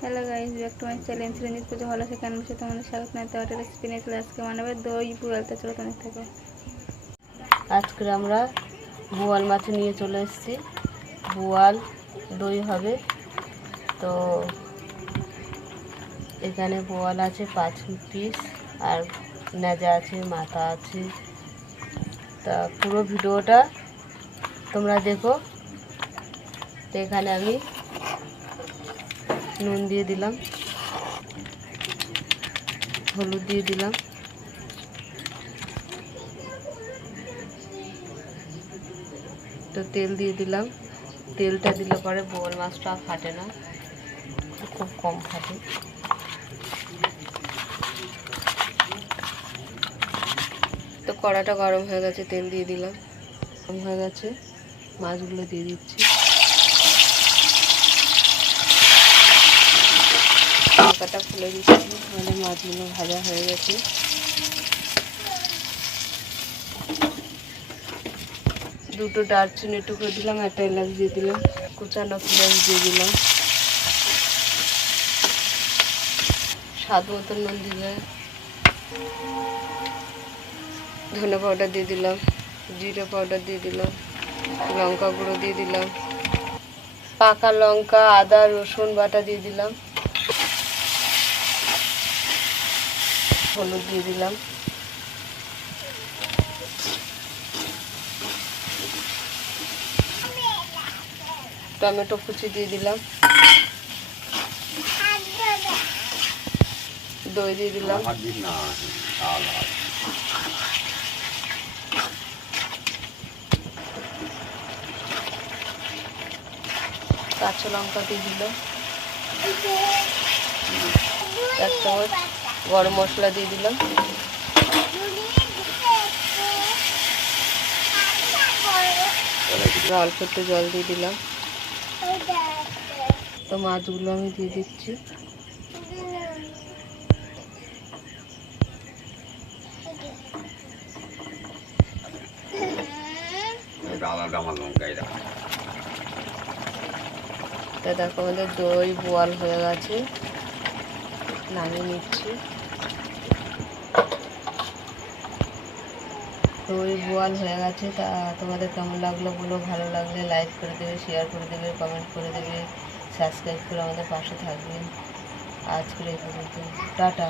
Hello guys, back to my channel Ranjit পুজো হলো সেখানে বসে তোমাদের স্বাগত না। তো একটা রেসিপি নিয়ে চলে আজকে বানাবে দই বোয়াল। তো চলো তোমাদের থাকো। আজকে আমরা বোয়াল মাছ নিয়ে চলে এসেছি। বোয়াল দই হবে। তো এখানে বোয়াল আছে 5 পিস, আর নেজা আছে, মাথা আছে। তা পুরো ভিডিওটা তোমরা দেখো। তো এখানে আমি নুন দিয়ে দিলাম, হলুদ দিয়ে দিলাম, তো তেল দিয়ে দিলাম। তেলটা দিলে পরে বোয়াল মাছটা ফাটে না, খুব কম ফাটে। তো কড়াটা গরম হয়ে গেছে, তেল দিয়ে দিলাম। গরম হয়ে গেছে, মাছগুলো দিয়ে দিচ্ছি। লঙ্কাটা খুলে দিচ্ছি, মানে মাছগুলো ভাজা হয়ে গেছে। দুটো দারচিনি টুকরো দিলাম, একটা এলাচ দিয়ে দিলাম, কুচানো পেঁয়াজ দিয়ে দিলাম, স্বাদ মতো নুন দিলে, ধনে পাউডার দিয়ে দিলাম, জিরে পাউডার দিয়ে দিলাম, লঙ্কা গুঁড়ো দিয়ে দিলাম, পাকা লঙ্কা, আদা রসুন বাটা দিয়ে দিলাম, হলুদ দিয়ে দিলাম, টমেটো কুচি দিয়ে দিলাম, দই দিয়ে দিলাম, কাঁচা লঙ্কা দিয়ে দিলাম, 1 চামচ গরম মশলা দিয়ে দিলাম, অল্প একটু জল দিয়ে দিলাম। তো মাছগুলো আমি দিয়ে দিচ্ছি। তো দেখো আমাদের দই বোয়াল হয়ে গেছে, নামিয়ে নিচ্ছি। দই বোয়াল হয়ে গেছে। তা তোমাদের কেমন লাগলো বলো, ভালো লাগলে লাইক করে দেবে, শেয়ার করে দেবে, কমেন্ট করে দেবে, সাবস্ক্রাইব করে আমাদের পাশে থাকবে। আজকের এই পর্যন্ত, টাটা।